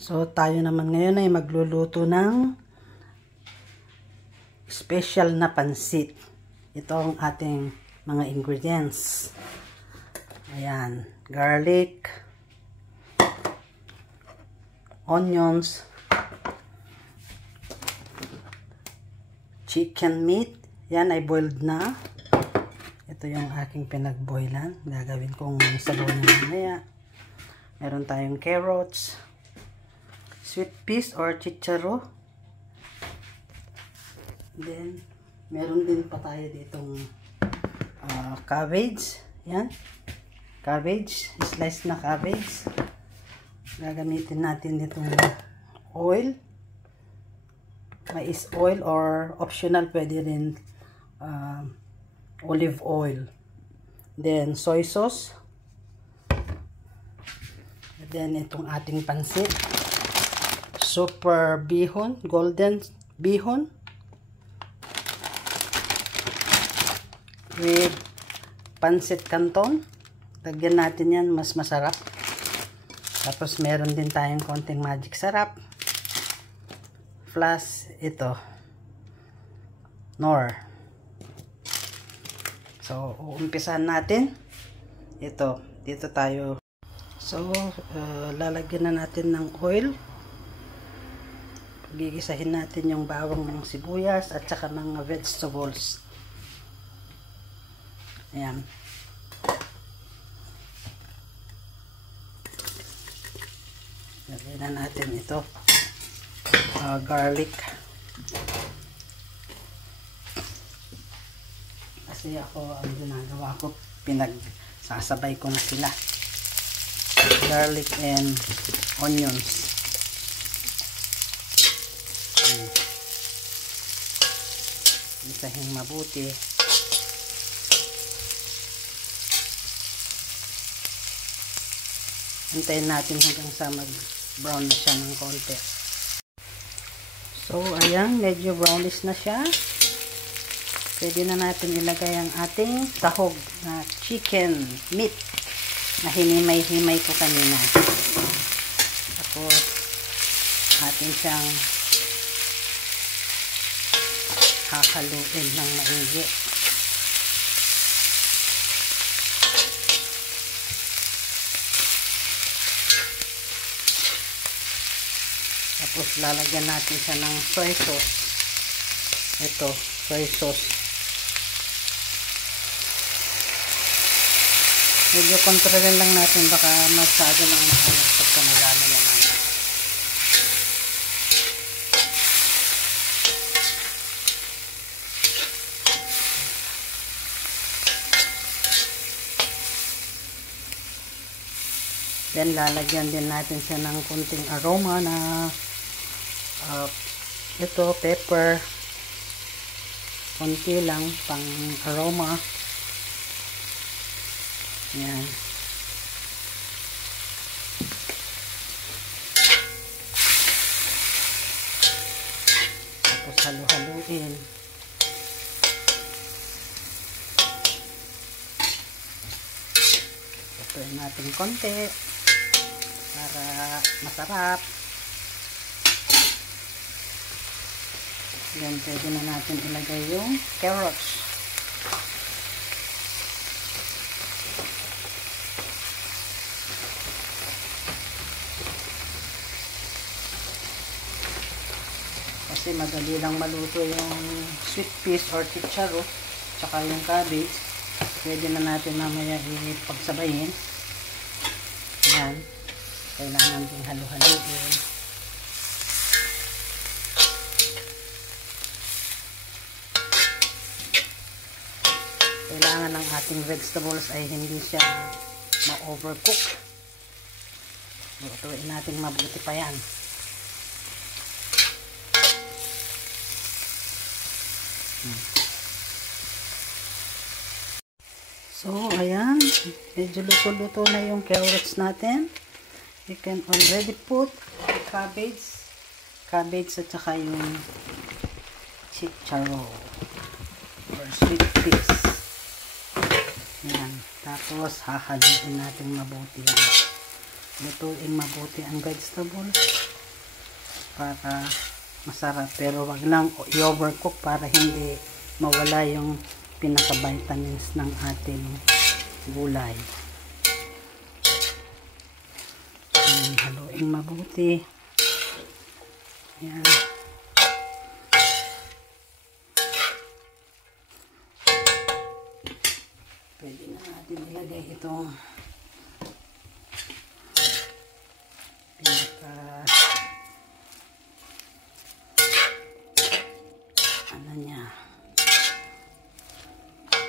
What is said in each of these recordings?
So, tayo naman ngayon ay magluluto ng special na pansit. Ito ang ating mga ingredients. Ayan, garlic, onions, chicken meat. Yan ay boiled na. Ito yung aking pinagboilan. Gagawin kong sabaw na mamaya. Meron tayong carrots, sweet peas or chicharo. Then, meron din pa tayo ditong cabbage. Yan. Cabbage. Slice na cabbage. Gagamitin natin ditong oil. Mais oil or optional pwede rin olive oil. Then, soy sauce. Then, itong ating pansit. Super bihon, golden bihon with pansit canton. Lagyan natin yan, mas masarap. Tapos meron din tayong konting magic sarap plus ito Knorr. So uumpisahan natin ito. Dito tayo. So lalagyan na natin ng oil. Gigisahin natin yung bawang ng sibuyas at saka mga vegetables. Ayan. Lagyan na natin ito. Garlic. Kasi ako, ang ginagawa ko, pinagsasabay ko na sila. Garlic and onions. Isahin mabuti. Hintayin natin hanggang sa mag-brown na siya ng konti. So, ayan, medyo brownish na siya. Pwede na natin ilagay ang ating tahog na chicken meat na hinimay-himay ko kanina. Tapos, atin siyang hakaluin ng maigi. Tapos lalagyan natin siya ng soy sauce. Ito, soy sauce. Medyo kontrolin lang natin, baka masyado lang maalat pagka marami naman. Then, lalagyan din natin siya ng kunting aroma na ito, pepper. Kunti lang, pang aroma. Yan. Tapos, halu-haluin. Ituin natin konti para masarap. Then, pwede na natin ilagay yung carrots. Kasi madali lang maluto yung sweet peas or chicharo, tsaka yung cabbage. Pwede na natin mamaya ipagsabayin. Yan. Kailangan din halu-haluin. Kailangan ng ating vegetables ay hindi siya ma-overcook. Lutuin natin mabuti pa yan. So, ayan. Medyo luto-luto na yung carrots natin. You can already put cabbage at saka yung chicharo or sweet peas. Ayan. Tapos, hahaluin natin mabuti. Lutuin mabuti ang vegetables. para masarap. Pero wag lang i-overcook para hindi mawala yung pinaka-vitamins ng ating gulay. Haluin mabuti. Yan. Pwede na natin ilagay itong pinaka ano niya,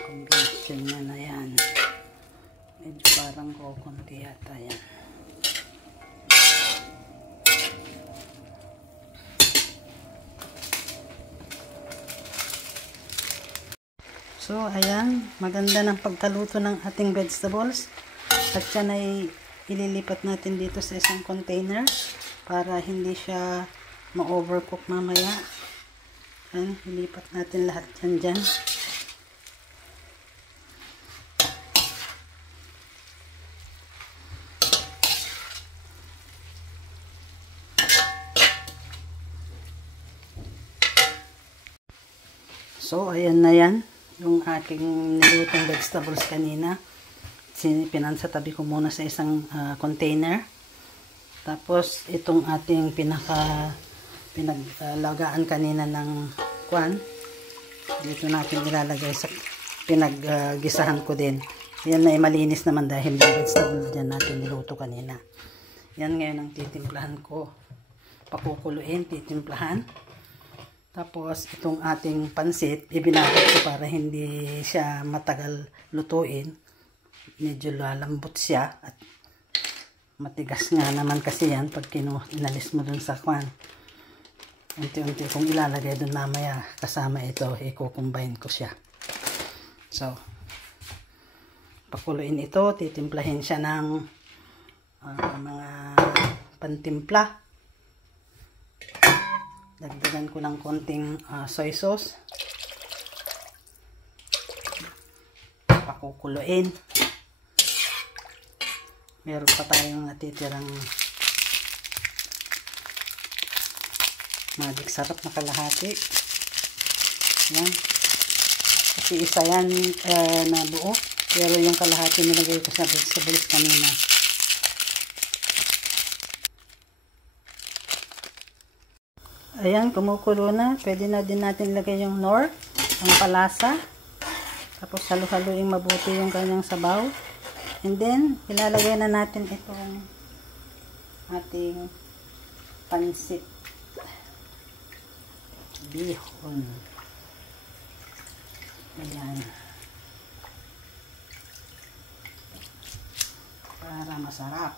combination niya na yan. Medyo parang kukunti yata yan. So, ayan, maganda ng pagkaluto ng ating vegetables. At yan ay ililipat natin dito sa isang container para hindi siya ma-overcook mamaya. Ayan, ilipat natin lahat yan dyan. So, ayan na yan. Yung aking nilutong vegetables kanina. Pinansa-tabi ko muna sa isang container. Tapos, itong ating pinaglagaan kanina ng kwan. Dito natin ilalagay sa pinaggisahan ko din. Yan ay malinis naman dahil yung vegetable dyan natin niluto kanina. Yan ngayon ang titimplahan ko. Pakukuluin, titimplahan. Tapos, itong ating pansit, ibinabad ko para hindi siya matagal lutuin. Medyo lalambot siya. At matigas nga naman kasi yan pag inalis mo dun sa kwan. Unti-unti kong ilalagay dun mamaya. Kasama ito, i-combine ko siya. So, pakuluin ito. Titimplahin siya ng mga pantimpla. Dagdagan ko ng konting soy sauce. Pakukuluin. Meron pa tayong natitirang magic sarap na kalahati. Yan. Kasi isa yan na buo. Pero yung kalahati nilagay ko sa vegetables kanina. Ayan, kumukulo na. Pwede na din natin ilagay yung nor, ang palasa. Tapos halu-haluin mabuti yung kanyang sabaw. And then, ilalagay na natin itong ating pansit bihon. Ayan. Para masarap.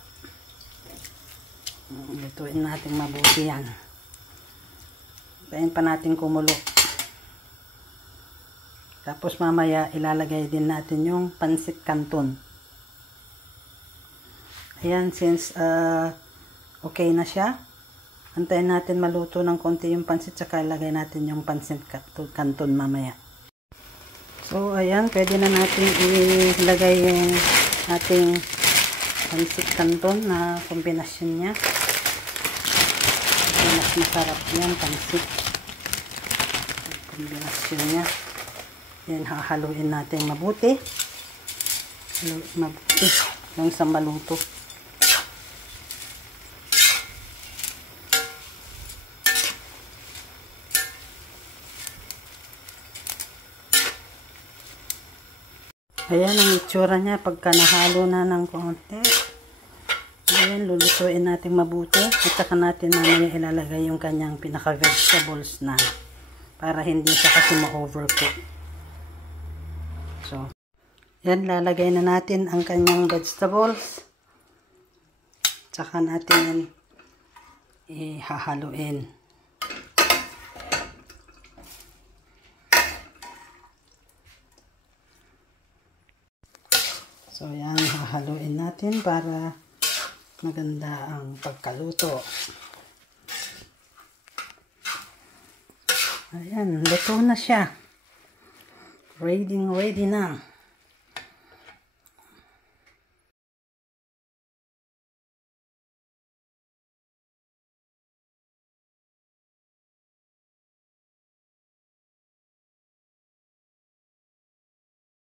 Lutuin natin mabuti yan. Tayin pa natin kumulo. Tapos mamaya ilalagay din natin yung pansit canton. Ayan, since okay na siya, antayin natin maluto ng konti yung pansit, saka ilagay natin yung pansit canton mamaya. So, ayan, pwede na natin ilagay yung ating pansit canton na kombinasyon niya. Mas masarap yan, pansit. Kombinasyon niya. Yan, hahaluin natin mabuti. Haluin mabuti. Yung sa maluto. Ayan ang itsura niya pagka nahalo na ng konti. Ayan, lulutuin natin mabuti. At saka natin mamaya ilalagay yung kanyang pinaka-vegetables na para hindi siya kasi ma-overcook. So, yan, lalagay na natin ang kanyang vegetables. Tsaka natin ihahaluin. So, yan, hahaluin natin para maganda ang pagkaluto. Ayan, luto na siya. Ready na.